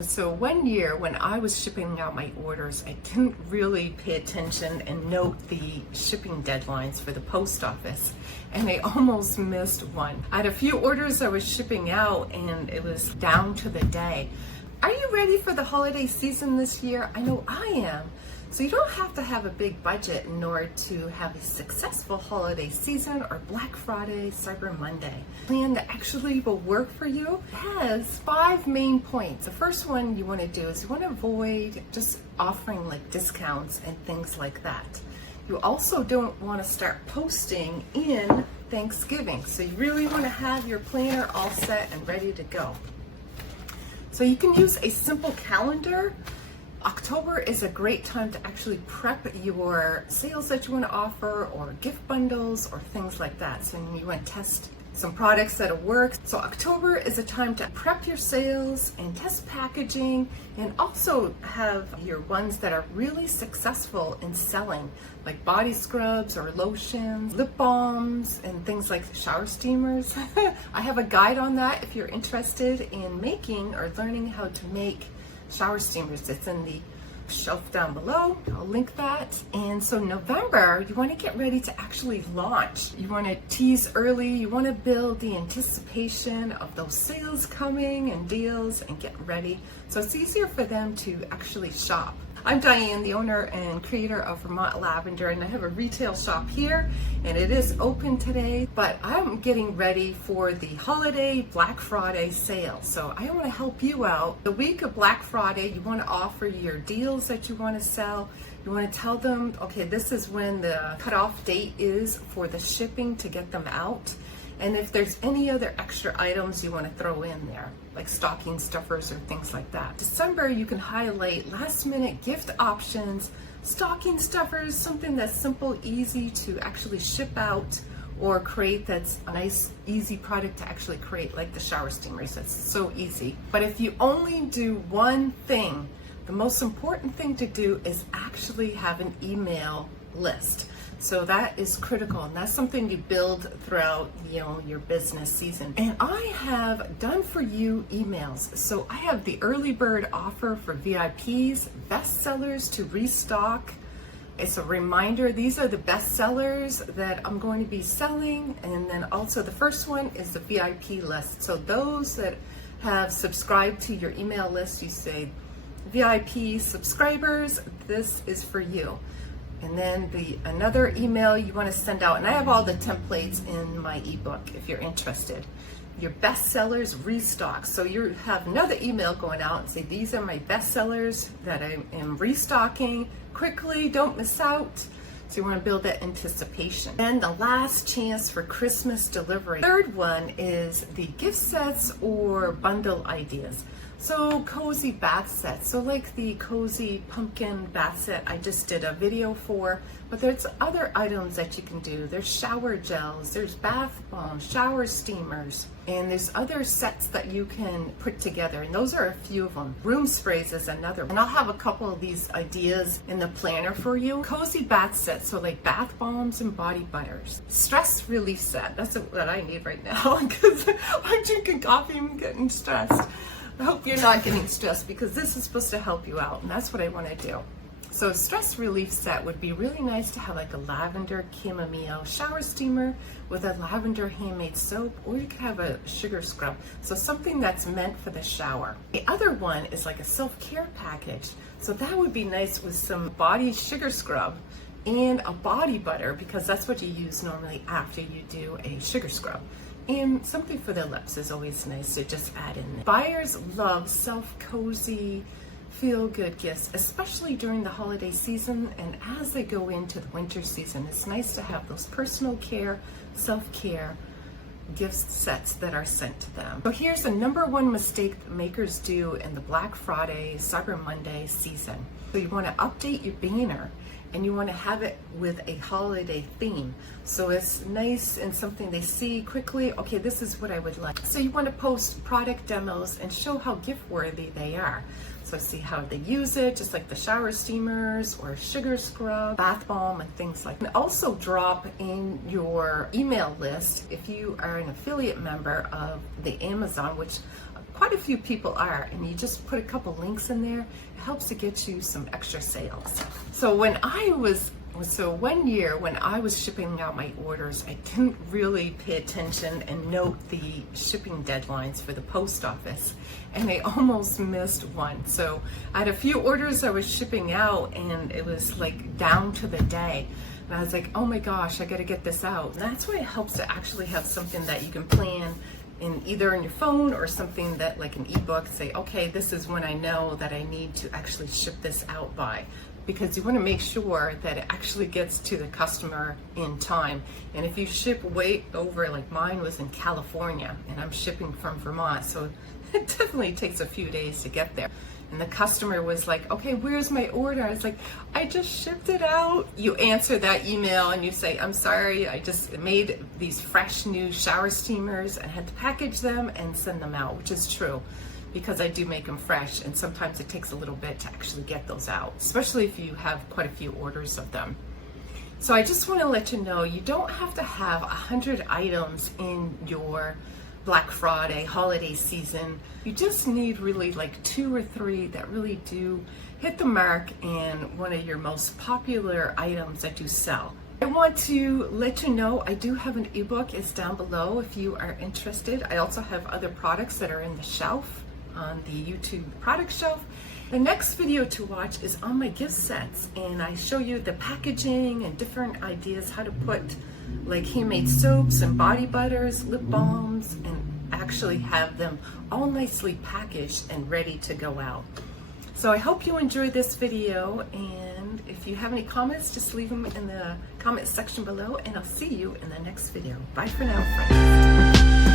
So one year when I was shipping out my orders, I didn't really pay attention and note the shipping deadlines for the post office, and I almost missed one. I had a few orders I was shipping out and it was down to the day. Are you ready for the holiday season this year? I know I am. So you don't have to have a big budget in order to have a successful holiday season or Black Friday, Cyber Monday. Plan that actually will work for you. It has 5 main points. The first one you want to do is you want to avoid just offering like discounts and things like that. You also don't want to start posting in Thanksgiving. So you really want to have your planner all set and ready to go. So you can use a simple calendar. October is a great time to actually prep your sales that you want to offer or gift bundles or things like that. So you want to test some products that'll work. So October is a time to prep your sales and test packaging and also have your ones that are really successful in selling, like body scrubs or lotions, lip balms, and things like shower steamers. I have a guide on that if you're interested in making or learning how to make shower steamers. It's in the shelf down below. I'll link that. And so November, you want to get ready to actually launch. You want to tease early. You want to build the anticipation of those sales coming and deals and get ready. So it's easier for them to actually shop. I'm Diane, the owner and creator of Vermont Lavender, and I have a retail shop here, and it is open today, but I'm getting ready for the holiday Black Friday sale. So I want to help you out. The week of Black Friday, you want to offer your deals that you want to sell. You want to tell them, okay, this is when the cutoff date is for the shipping to get them out. And if there's any other extra items you want to throw in there, like stocking stuffers or things like that. December, you can highlight last minute gift options, stocking stuffers, something that's simple, easy to actually ship out or create that's a nice, easy product to actually create, like the shower steamers. That's so easy. But if you only do one thing, the most important thing to do is actually have an email list. So that is critical, and that's something you build throughout, your business season. And I have done for you emails. So I have the early bird offer for VIPs, bestsellers to restock. It's a reminder, these are the bestsellers that I'm going to be selling. And then also the first one is the VIP list. So those that have subscribed to your email list, you say, VIP subscribers, this is for you. And then another email you want to send out, and I have all the templates in my ebook if you're interested. Your bestsellers restock. So you have another email going out and say, these are my bestsellers that I am restocking quickly, don't miss out. So you want to build that anticipation. And the last chance for Christmas delivery. Third one is the gift sets or bundle ideas. So cozy bath sets, so like the cozy pumpkin bath set I just did a video for, but there's other items that you can do. There's shower gels, there's bath bombs, shower steamers, and there's other sets that you can put together, and those are a few of them. Room sprays is another one. And I'll have a couple of these ideas in the planner for you. Cozy bath sets, so like bath bombs and body butters. Stress relief set, that's what I need right now because I'm drinking coffee and getting stressed. I hope you're not getting stressed because this is supposed to help you out, and that's what I want to do. So a stress relief set would be really nice to have, like a lavender chamomile shower steamer with a lavender handmade soap, or you could have a sugar scrub. So something that's meant for the shower. The other one is like a self-care package. So that would be nice with some body sugar scrub and a body butter, because that's what you use normally after you do a sugar scrub. And something for the lips is always nice to just add in there. Buyers love self-cozy, feel-good gifts, especially during the holiday season and as they go into the winter season. It's nice to have those personal care, self-care gift sets that are sent to them. So here's the #1 mistake that makers do in the Black Friday, Cyber Monday season. So you want to update your banner, and you want to have it with a holiday theme. So it's nice and something they see quickly, okay, this is what I would like. So you want to post product demos and show how gift worthy they are. So see how they use it, just like the shower steamers or sugar scrub, bath bomb, and things like that. And also drop in your email list if you are an affiliate member of the Amazon, which quite a few people are, and you just put a couple links in there, it helps to get you some extra sales. So one year when I was shipping out my orders, I didn't really pay attention and note the shipping deadlines for the post office, and I almost missed one. So I had a few orders I was shipping out, and it was like down to the day. And I was like, oh my gosh, I gotta get this out. And that's why it helps to actually have something that you can plan in either on your phone or something that like an ebook, say, okay, this is when I know that I need to actually ship this out by. Because you want to make sure that it actually gets to the customer in time. And if you ship way over, like mine was in California and I'm shipping from Vermont, so it definitely takes a few days to get there. And the customer was like, okay, where's my order? I was like, I just shipped it out. You answer that email and you say, I'm sorry, I just made these fresh new shower steamers and had to package them and send them out, which is true, because I do make them fresh, and sometimes it takes a little bit to actually get those out, especially if you have quite a few orders of them. So I just want to let you know, you don't have to have 100 items in your Black Friday holiday season. You just need really like 2 or 3 that really do hit the mark and one of your most popular items that you sell. I want to let you know I do have an ebook. It's down below if you are interested. I also have other products that are in the shelf, on the YouTube product shelf. The next video to watch is on my gift sets, and I show you the packaging and different ideas how to put like handmade soaps and body butters, lip balms, and actually have them all nicely packaged and ready to go out. So I hope you enjoyed this video, and if you have any comments, just leave them in the comment section below, and I'll see you in the next video. Bye for now, friends.